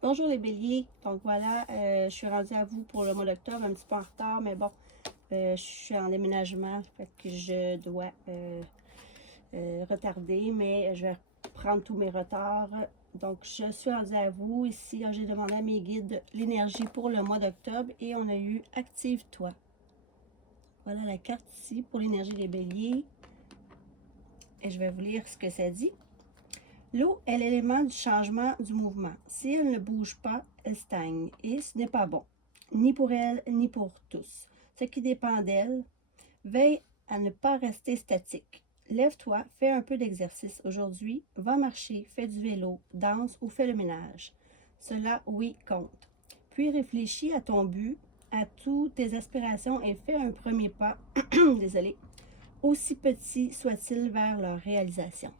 Bonjour les béliers, donc voilà, je suis rendue à vous pour le mois d'octobre, un petit peu en retard, mais bon, je suis en déménagement, fait que je dois retarder, mais je vais prendre tous mes retards. Donc je suis rendue à vous, ici j'ai demandé à mes guides l'énergie pour le mois d'octobre et on a eu Active-toi. Voilà la carte ici pour l'énergie des béliers et je vais vous lire ce que ça dit. L'eau est l'élément du changement du mouvement. Si elle ne bouge pas, elle stagne et ce n'est pas bon, ni pour elle, ni pour tous. Ce qui dépend d'elle, veille à ne pas rester statique. Lève-toi, fais un peu d'exercice aujourd'hui, va marcher, fais du vélo, danse ou fais le ménage. Cela, oui, compte. Puis réfléchis à ton but, à toutes tes aspirations et fais un premier pas, désolé, aussi petit soit-il vers leur réalisation.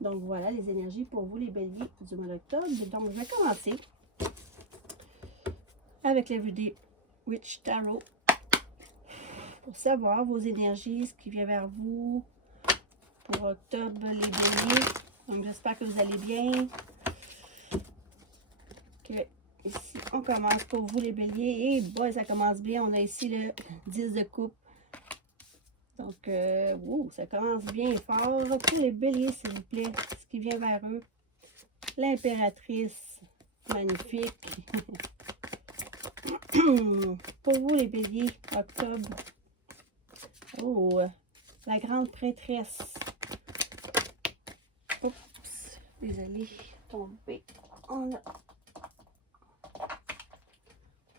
Donc voilà les énergies pour vous les béliers du mois d'octobre. Donc je vais commencer avec la vue des Witch Tarot pour savoir vos énergies, ce qui vient vers vous pour octobre les béliers. Donc j'espère que vous allez bien. Okay. Ici on commence pour vous les béliers et boy ça commence bien. On a ici le 10 de coupe. Donc ça commence bien fort. Pour les béliers s'il vous plaît, ce qui vient vers eux. L'impératrice, magnifique. Pour vous les béliers, octobre. Oh, la grande prêtresse. Oups, désolée, tombé. On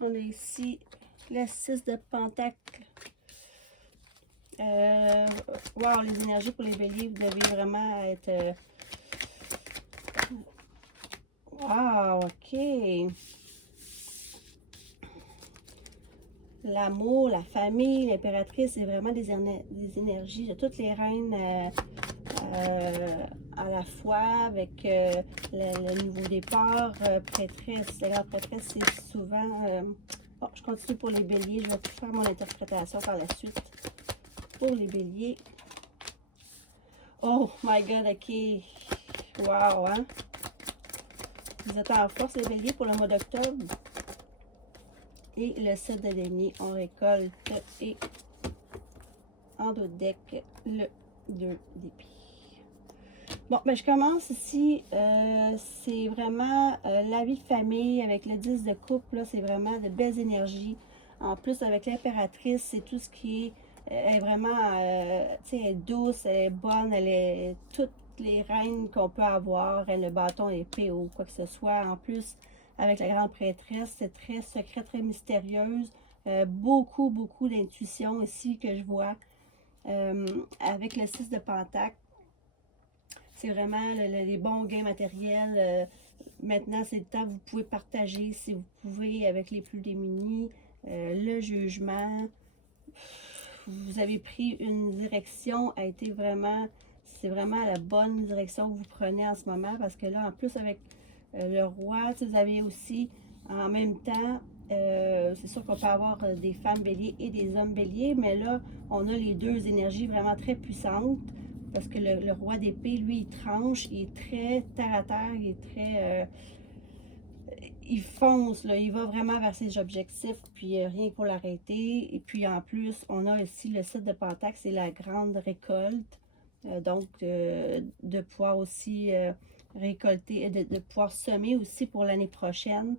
a ici la 6 de pentacle. Wow, les énergies pour les béliers, vous devez vraiment être... Wow, ok. L'amour, la famille, l'impératrice, c'est vraiment des énergies de toutes les reines à la fois avec le nouveau départ, prêtresse. La grande prêtresse, c'est souvent... Bon, je continue pour les béliers. Je vais faire mon interprétation par la suite. Pour les béliers. Oh my god, ok. Wow, hein? Vous êtes en force les béliers pour le mois d'octobre. Et le 7 de denier, on récolte. Et en dos de deck, le 2 d'épée. Bon, ben je commence ici. C'est vraiment la vie de famille avec le 10 de coupe. Là, c'est vraiment de belles énergies. En plus, avec l'impératrice, c'est tout ce qui est vraiment, tu sais, elle est douce, elle est bonne, elle est toutes les reines qu'on peut avoir. Elle, le bâton, l'épée ou quoi que ce soit. En plus, avec la grande prêtresse, c'est très secret, très mystérieuse. Beaucoup, beaucoup d'intuition ici que je vois. Avec le 6 de pentacle. C'est vraiment les bons gains matériels. Maintenant, c'est le temps, vous pouvez partager si vous pouvez avec les plus démunis. Le jugement. Vous avez pris une direction, a été vraiment, c'est vraiment la bonne direction que vous prenez en ce moment parce que là, en plus avec le roi, vous avez aussi en même temps, c'est sûr qu'on peut avoir des femmes béliers et des hommes béliers, mais là, on a les deux énergies vraiment très puissantes. Parce que le roi d'épée, lui, il tranche, il est très terre à terre, il est très... il fonce, là, il va vraiment vers ses objectifs, puis rien pour l'arrêter. Et puis en plus, on a ici le 7 de pentacle, c'est la grande récolte. Donc, de pouvoir aussi récolter, de pouvoir semer aussi pour l'année prochaine.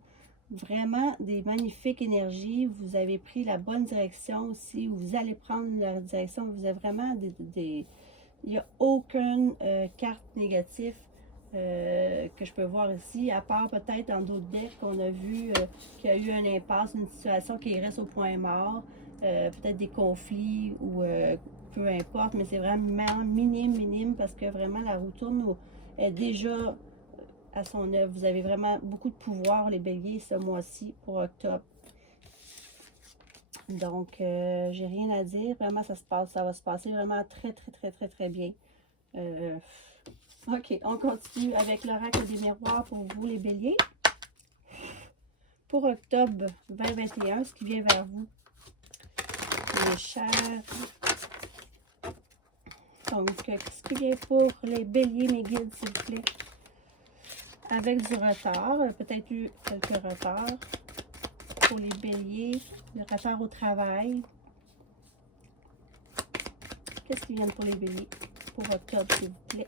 Vraiment des magnifiques énergies. Vous avez pris la bonne direction aussi, ou vous allez prendre la direction. Vous avez vraiment il n'y a aucune carte négative que je peux voir ici, à part peut-être dans d'autres decks qu'on a vu qu'il y a eu un impasse, une situation qui reste au point mort, peut-être des conflits ou peu importe, mais c'est vraiment minime, minime, parce que vraiment la roue tourne est déjà à son œuvre. Vous avez vraiment beaucoup de pouvoir, les béliers, ce mois-ci pour octobre. Donc, j'ai rien à dire. Vraiment, ça va se passer vraiment très, très, très, très, très bien. Ok, on continue avec l'oracle des miroirs pour vous, les béliers. Pour octobre 2021, ce qui vient vers vous, les chers. Donc, ce qui vient pour les béliers, mes guides, s'il vous plaît. avec du retard, peut-être eu quelques retards pour les béliers, le retard au travail. Qu'est-ce qui vient pour les béliers pour octobre, s'il vous plaît?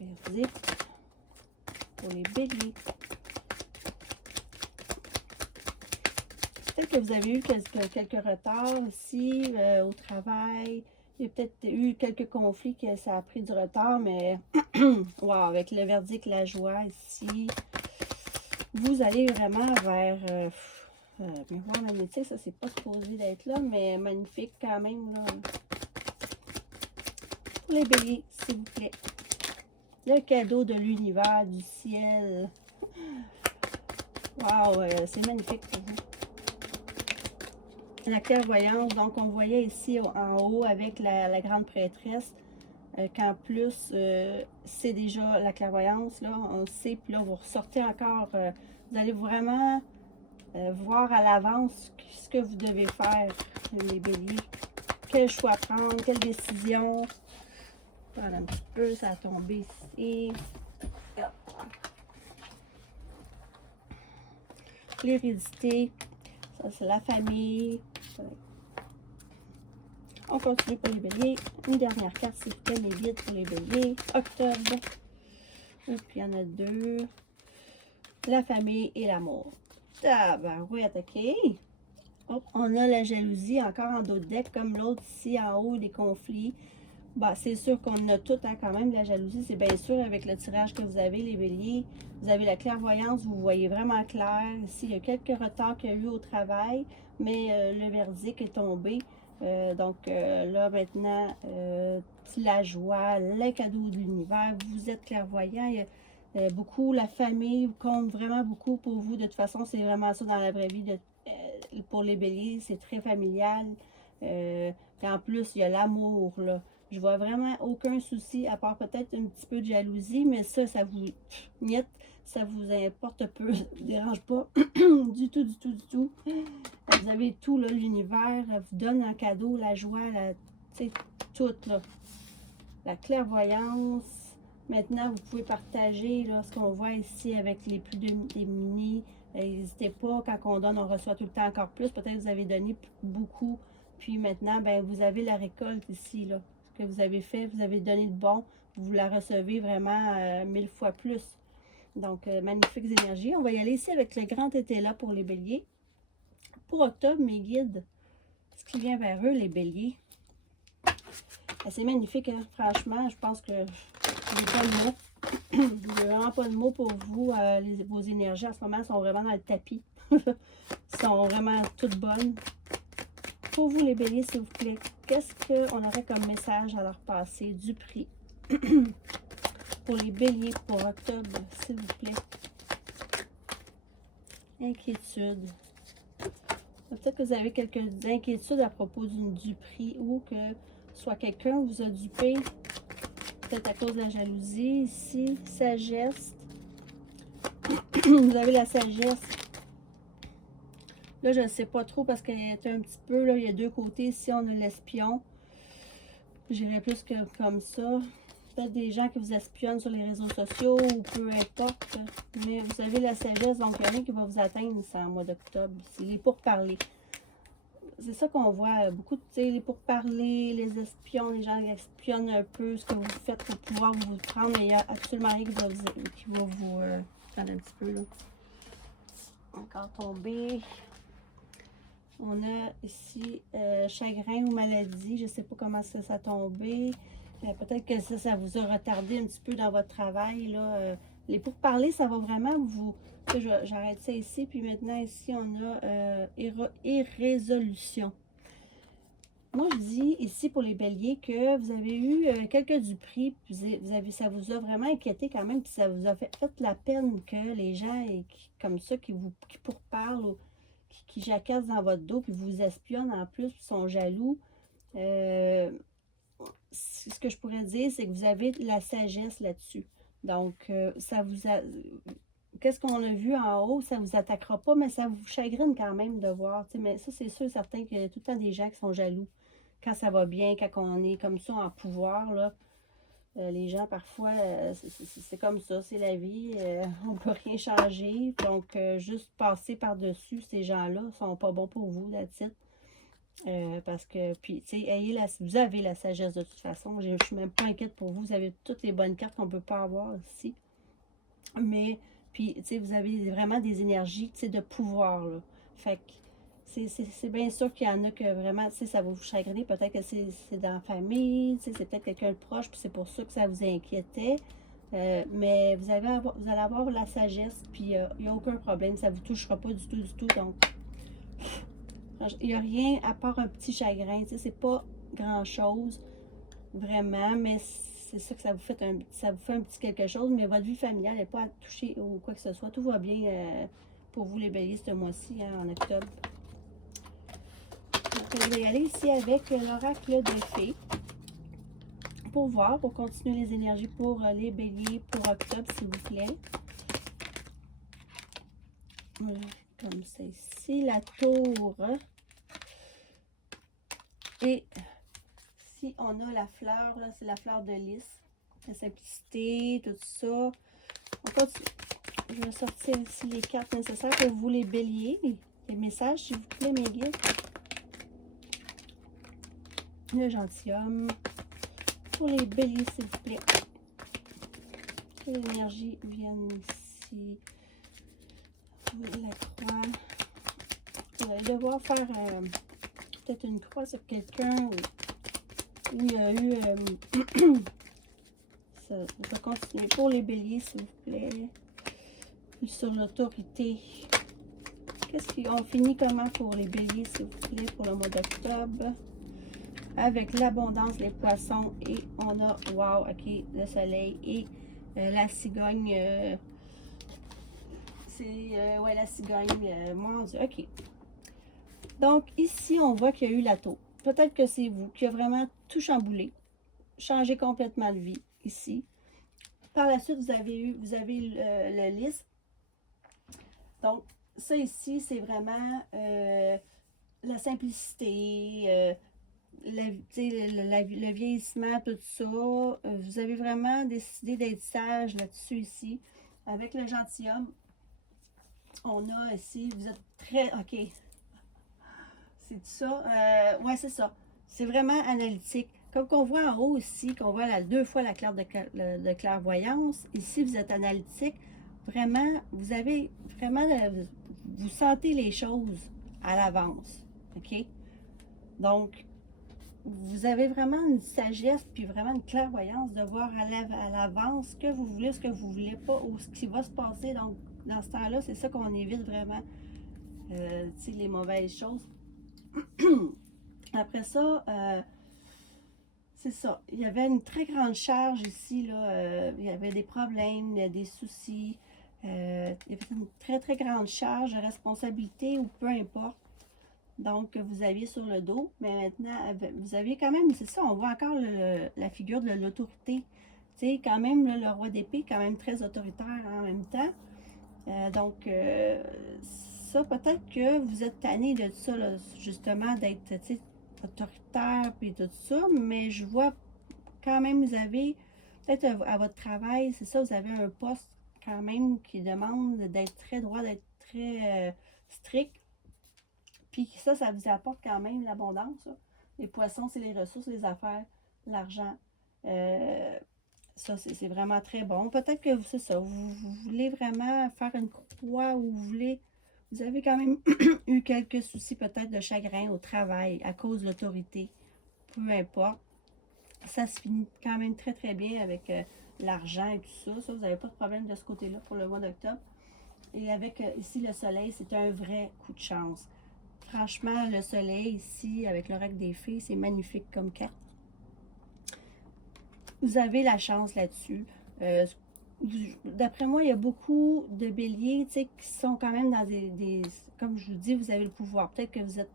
Verdict pour les béliers. Peut-être que vous avez eu quelques retards ici au travail. Il y a peut-être eu quelques conflits que ça a pris du retard, mais wow, avec le verdict, la joie ici, vous allez vraiment vers miroir magnétique. Ça, c'est pas supposé d'être là, mais magnifique quand même. Là. Pour les béliers, s'il vous plaît. Le cadeau de l'univers, du ciel. Wow, c'est magnifique pour vous. La clairvoyance, donc on voyait ici en haut avec la grande prêtresse, qu'en plus, c'est déjà la clairvoyance, là, on sait, puis là, vous ressortez encore, vous allez vraiment voir à l'avance ce que vous devez faire, les béliers. Quel choix prendre, quelle décision. Voilà un petit peu, ça a tombé ici. L'hérédité, ça c'est la famille. On continue pour les béliers. Une dernière carte, s'il vous plaît, mes guides pour les béliers. Octobre. Et puis il y en a deux. La famille et l'amour. Ah ben oui, attaqué. Hop, on a la jalousie encore en dos de deck, comme l'autre ici en haut, les conflits. Bah, c'est sûr qu'on a tout hein, quand même, la jalousie. C'est bien sûr avec le tirage que vous avez, les béliers. Vous avez la clairvoyance, vous voyez vraiment clair. Ici, il y a quelques retards qu'il y a eu au travail, mais le verdict est tombé. Donc là, maintenant, la joie, les cadeaux de l'univers, vous êtes clairvoyant. Il y a beaucoup, la famille compte vraiment beaucoup pour vous. De toute façon, c'est vraiment ça dans la vraie vie. Pour les béliers, c'est très familial. Et en plus, il y a l'amour, là. Je vois vraiment aucun souci, à part peut-être un petit peu de jalousie, mais ça vous miette, ça vous importe peu, ça vous dérange pas du tout, du tout, du tout. Vous avez tout, là, l'univers vous donne un cadeau, la joie, tu sais, tout, là. La clairvoyance. Maintenant, vous pouvez partager, là, ce qu'on voit ici avec les plus démunis. N'hésitez pas, quand on donne, on reçoit tout le temps encore plus. Peut-être que vous avez donné beaucoup, puis maintenant, ben, vous avez la récolte ici, là. Ce que vous avez fait, vous avez donné de bon, vous la recevez vraiment 1000 fois plus. Donc, magnifiques énergies. On va y aller ici avec le grand été là pour les béliers. Pour octobre, mes guides, ce qui vient vers eux, les béliers. C'est magnifique, hein? Franchement, je pense que j'ai pas de mots. J'ai vraiment pas de mots pour vous. Vos énergies en ce moment sont vraiment dans le tapis. Sont vraiment toutes bonnes. Pour vous, les béliers, s'il vous plaît, qu'est-ce qu'on aurait comme message à leur passer du prix? Pour les béliers, pour octobre, s'il vous plaît. Inquiétude. Peut-être que vous avez quelques inquiétudes à propos du prix ou que soit quelqu'un vous a dupé, peut-être à cause de la jalousie. Ici, sagesse. Vous avez la sagesse. Là, je ne sais pas trop parce qu'elle est un petit peu, là, il y a deux côtés. Ici, on a l'espion. J'irais plus que comme ça. Peut-être des gens qui vous espionnent sur les réseaux sociaux ou peu importe. Mais vous avez la sagesse, donc il y a rien qui va vous atteindre en mois d'octobre. C'est les pourparlers. C'est ça qu'on voit beaucoup, tu sais, les pourparlers, les espions, les gens qui espionnent un peu ce que vous faites pour pouvoir vous prendre. Mais il n'y a absolument rien qui va vous attendez un petit peu, là. Encore tombé. On a ici chagrin ou maladie. Je ne sais pas comment ça a tombé. Peut-être que ça vous a retardé un petit peu dans votre travail, là. Les pourparlers, ça va vraiment vous... J'arrête ça ici. Puis maintenant, ici, on a irrésolution. Moi, je dis ici pour les béliers que vous avez eu quelques duperies. Puis ça vous a vraiment inquiété quand même. Puis ça vous a fait la peine que les gens comme ça qui pourparlent ou qui jacassent dans votre dos, puis vous espionnent en plus, puis sont jaloux. Ce que je pourrais dire, c'est que vous avez la sagesse là-dessus. Donc, ça vous a... Qu'est-ce qu'on a vu en haut, ça vous attaquera pas, mais ça vous chagrine quand même de voir. Mais ça, c'est sûr, certain qu'il y a tout le temps des gens qui sont jaloux. Quand ça va bien, quand on est comme ça en pouvoir, là. Les gens, parfois, c'est comme ça, c'est la vie. On ne peut rien changer. Donc, juste passer par-dessus ces gens-là ne sont pas bons pour vous, that's it. Parce que, puis, tu sais, vous avez la sagesse de toute façon. Je ne suis même pas inquiète pour vous. Vous avez toutes les bonnes cartes qu'on ne peut pas avoir ici. Mais, puis, tu sais, vous avez vraiment des énergies, tu sais, de pouvoir, là. Fait que, c'est bien sûr qu'il y en a que vraiment, tu sais, ça va vous chagriner. Peut-être que c'est dans la famille, tu sais, c'est peut-être quelqu'un de proche, puis c'est pour ça que ça vous inquiétait. Mais vous allez avoir la sagesse, puis il n'y a aucun problème. Ça ne vous touchera pas du tout, du tout. Donc, il n'y a rien à part un petit chagrin. Tu sais, c'est pas grand-chose, vraiment, mais c'est ça que ça vous fait un petit quelque chose. Mais votre vie familiale n'est pas à toucher ou quoi que ce soit. Tout va bien pour vous, les béliers, ce mois-ci, hein, en octobre. Donc, je vais y aller ici avec l'oracle de fées pour voir, pour continuer les énergies pour les béliers pour octobre, s'il vous plaît. Comme ça ici, la tour. Et si on a la fleur, là, c'est la fleur de lys. La simplicité, tout ça. On continue. Je vais sortir ici les cartes nécessaires pour vous, les béliers. Les messages, s'il vous plaît, mes guides. Le gentilhomme. Pour les béliers, s'il vous plaît. Que l'énergie vienne ici. La croix. Vous allez devoir faire peut-être une croix sur quelqu'un où il y a eu... ça, on va continuer. Pour les béliers, s'il vous plaît. Sur l'autorité. Qu'est-ce qu'on finit comment pour les béliers, s'il vous plaît, pour le mois d'octobre? Avec l'abondance, les poissons, et on a, wow, ok, le soleil et la cigogne. Ouais, la cigogne, mon Dieu, ok. Donc, ici, on voit qu'il y a eu la tour. Peut-être que c'est vous qui a vraiment tout chamboulé, changé complètement de vie, ici. Par la suite, vous avez le lys. Donc, ça ici, c'est vraiment la simplicité, le vieillissement, tout ça. Vous avez vraiment décidé d'être sage là-dessus ici. Avec le gentilhomme, on a ici, vous êtes très... OK. C'est ça? Ouais, c'est ça. C'est vraiment analytique. Comme qu'on voit en haut ici, qu'on voit deux fois la carte de clairvoyance, ici, vous êtes analytique. Vraiment, vous avez vraiment... vous sentez les choses à l'avance. OK? Donc, vous avez vraiment une sagesse, puis vraiment une clairvoyance de voir à l'avance ce que vous voulez, ce que vous voulez pas, ou ce qui va se passer. Donc, dans ce temps-là, c'est ça qu'on évite vraiment, les mauvaises choses. Après ça, c'est ça. Il y avait une très grande charge ici, là. Il y avait des problèmes, des soucis. Il y avait une très, très grande charge de responsabilité, ou peu importe. Donc, vous aviez sur le dos, mais maintenant, vous aviez quand même, c'est ça, on voit encore la figure de l'autorité. Tu sais, quand même, là, le roi d'épée, quand même très autoritaire en même temps. Donc, ça, peut-être que vous êtes tanné de ça, là, justement, d'être, tu sais, autoritaire, puis tout ça, mais je vois quand même, vous avez, peut-être à votre travail, c'est ça, vous avez un poste quand même qui demande d'être très droit, d'être très strict. Puis ça vous apporte quand même l'abondance. Les poissons, c'est les ressources, les affaires, l'argent. Ça, c'est vraiment très bon. Peut-être que c'est ça. Vous voulez vraiment faire une croix ou vous avez quand même eu quelques soucis peut-être de chagrin au travail à cause de l'autorité. Peu importe. Ça se finit quand même très très bien avec l'argent et tout ça. Ça, vous n'avez pas de problème de ce côté-là pour le mois d'octobre. Et avec ici le soleil, c'est un vrai coup de chance. Franchement, le soleil ici, avec l'oracle des fées, c'est magnifique comme carte. Vous avez la chance là-dessus. D'après moi, il y a beaucoup de béliers, tu sais, qui sont quand même dans comme je vous dis, vous avez le pouvoir. Peut-être que vous êtes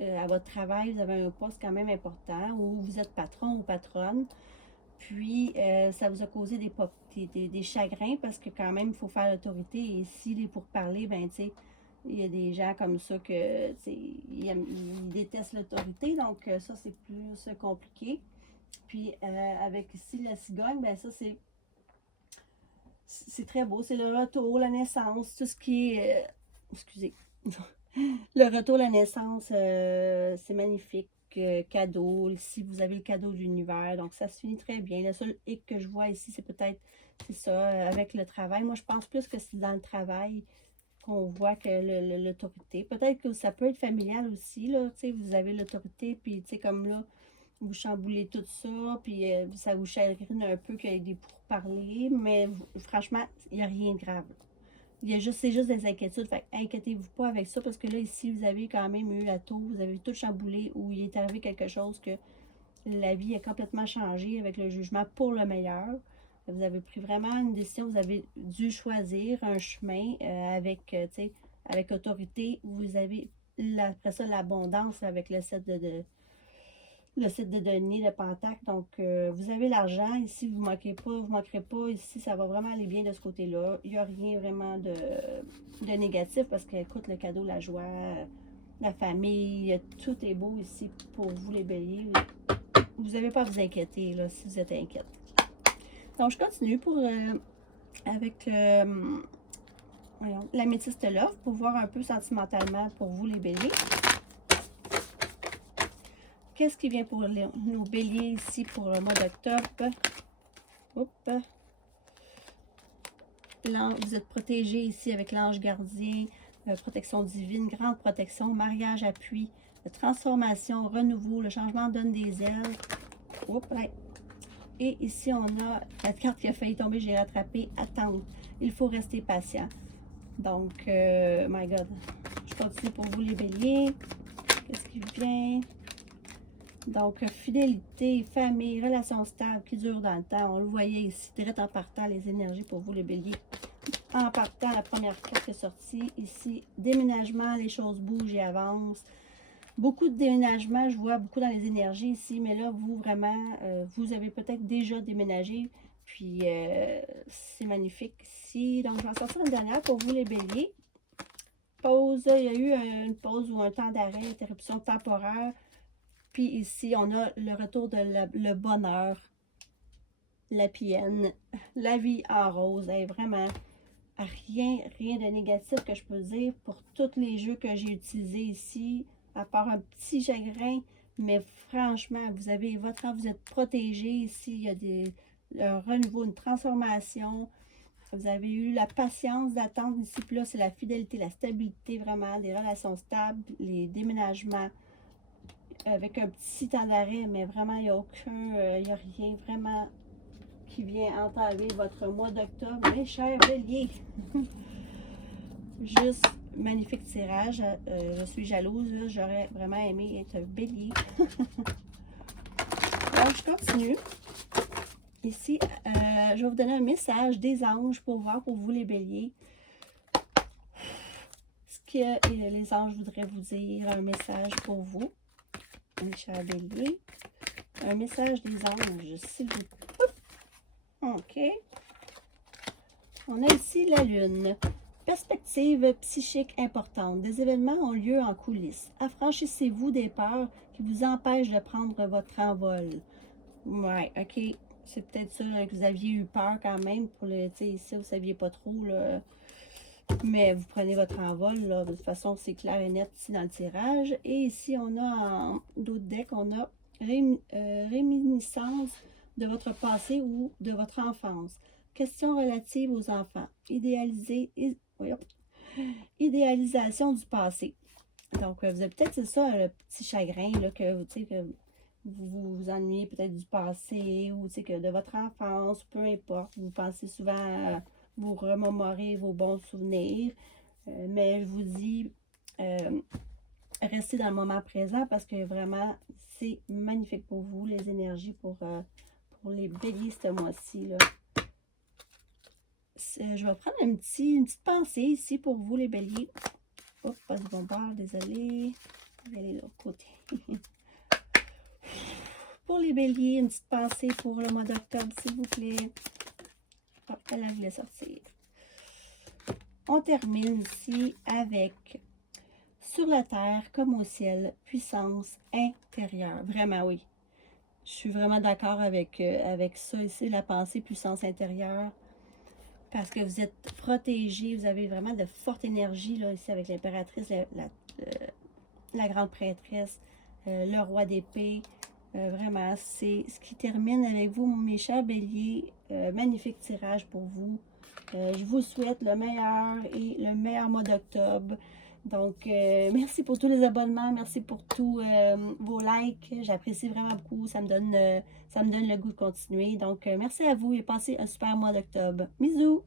à votre travail, vous avez un poste quand même important, ou vous êtes patron ou patronne. Puis, ça vous a causé des chagrins parce que quand même, il faut faire l'autorité. Et s'il est pour parler, ben, tu sais, il y a des gens comme ça que, ils détestent l'autorité. Donc, ça, c'est plus compliqué. Puis avec ici la cigogne, ben ça c'est très beau. C'est le retour, la naissance, tout ce qui est... excusez. Le retour, la naissance, c'est magnifique. Cadeau. Ici, vous avez le cadeau de l'univers. Donc, ça se finit très bien. Le seul hic que je vois ici, c'est peut-être, c'est ça, avec le travail. Moi, je pense plus que c'est dans le travail qu'on voit que l'autorité. Peut-être que ça peut être familial aussi, là. Tu sais, vous avez l'autorité, puis, tu sais, comme là, vous chamboulez tout ça, puis ça vous chagrine un peu qu'il y ait des pourparlers. Mais franchement, il n'y a rien de grave. C'est juste des inquiétudes. Fait inquiétez-vous pas avec ça parce que là, ici, vous avez quand même eu la tour, vous avez tout chamboulé où il est arrivé quelque chose que la vie a complètement changé avec le jugement pour le meilleur. Vous avez pris vraiment une décision, vous avez dû choisir un chemin avec autorité. Vous avez après ça l'abondance avec le set le site de denier, de Pentacle. Donc, vous avez l'argent. Ici, vous ne manquerez pas. Ici, ça va vraiment aller bien de ce côté-là. Il n'y a rien vraiment de négatif parce que, écoute, le cadeau, la joie, la famille, tout est beau ici pour vous, les béliers. Vous n'avez pas à vous inquiéter, là, si vous êtes inquiète. Donc, je continue avec l'améthyste love pour voir un peu sentimentalement pour vous, les béliers. Qu'est-ce qui vient pour nos béliers ici pour le mois d'octobre? Vous êtes protégés ici avec l'ange gardien, protection divine, grande protection, mariage, appui, transformation, renouveau, le changement donne des ailes. Et ici, on a la carte qui a failli tomber, j'ai rattrapé, attendre. Il faut rester patient. Donc, my God, je continue pour vous les béliers. Qu'est-ce qui vient? Donc, fidélité, famille, relations stables qui durent dans le temps. On le voyait ici, direct en partant, les énergies pour vous, les béliers. En partant, la première carte est sortie. Ici, déménagement, les choses bougent et avancent. Beaucoup de déménagement, je vois beaucoup dans les énergies ici, mais là, vous, vraiment, vous avez peut-être déjà déménagé. Puis, c'est magnifique ici. Donc, je vais en sortir une dernière pour vous, les béliers. Pause, il y a eu une pause ou un temps d'arrêt, interruption temporaire. Puis ici, on a le retour de le bonheur, la pienne, la vie en rose. Hey, vraiment, rien de négatif que je peux dire pour tous les jeux que j'ai utilisés ici, à part un petit chagrin. Mais franchement, vous avez votre temps, vous êtes protégé ici. Il y a un renouveau, une transformation. Vous avez eu la patience d'attendre ici. Puis là, c'est la fidélité, la stabilité, vraiment, des relations stables, les déménagements. Avec un petit temps d'arrêt, mais vraiment, il n'y a il n'y a rien vraiment qui vient entaver votre mois d'octobre. Mes chers béliers, juste magnifique tirage. Je suis jalouse, j'aurais vraiment aimé être bélier. Donc, je continue. Ici, je vais vous donner un message des anges pour voir pour vous les béliers. Ce que les anges voudraient vous dire, un message pour vous. Mes chers béliers, un message des anges, s'il vous plaît. OK. On a ici la lune. Perspective psychique importante. Des événements ont lieu en coulisses. Affranchissez-vous des peurs qui vous empêchent de prendre votre envol. Ouais, OK. C'est peut-être ça que vous aviez eu peur quand même. Pour le, tu sais, ici, vous ne saviez pas trop, là. Mais vous prenez votre envol, là. De toute façon, c'est clair et net ici dans le tirage. Et ici, on a en d'autres decks, on a réminiscence de votre passé ou de votre enfance. Questions relatives aux enfants. Idéalisation du passé. Donc, vous avez peut-être, c'est ça, le petit chagrin, là, que vous vous ennuyez peut-être du passé ou que de votre enfance, peu importe. Vous pensez souvent à vous remémorer vos bons souvenirs. Mais je vous dis, restez dans le moment présent parce que vraiment, c'est magnifique pour vous, les énergies pour les béliers ce mois-ci. Je vais prendre une petite pensée ici pour vous, les béliers. Hop, pas du bon bord, désolé. Je vais aller de l'autre côté. Pour les béliers, une petite pensée pour le mois d'octobre, s'il vous plaît. Hop, elle voulait sortir. On termine ici avec sur la terre comme au ciel, puissance intérieure. Vraiment, oui. Je suis vraiment d'accord avec ça ici, la pensée puissance intérieure. Parce que vous êtes protégé, vous avez vraiment de forte énergie là, ici avec l'impératrice, la grande prêtresse, le roi d'épée. Vraiment, c'est ce qui termine avec vous, mes chers béliers. Magnifique tirage pour vous. Je vous souhaite le meilleur et le meilleur mois d'octobre. Donc, merci pour tous les abonnements, merci pour tous vos likes. J'apprécie vraiment beaucoup. Ça me donne le goût de continuer. Donc, merci à vous et passez un super mois d'octobre. Bisous!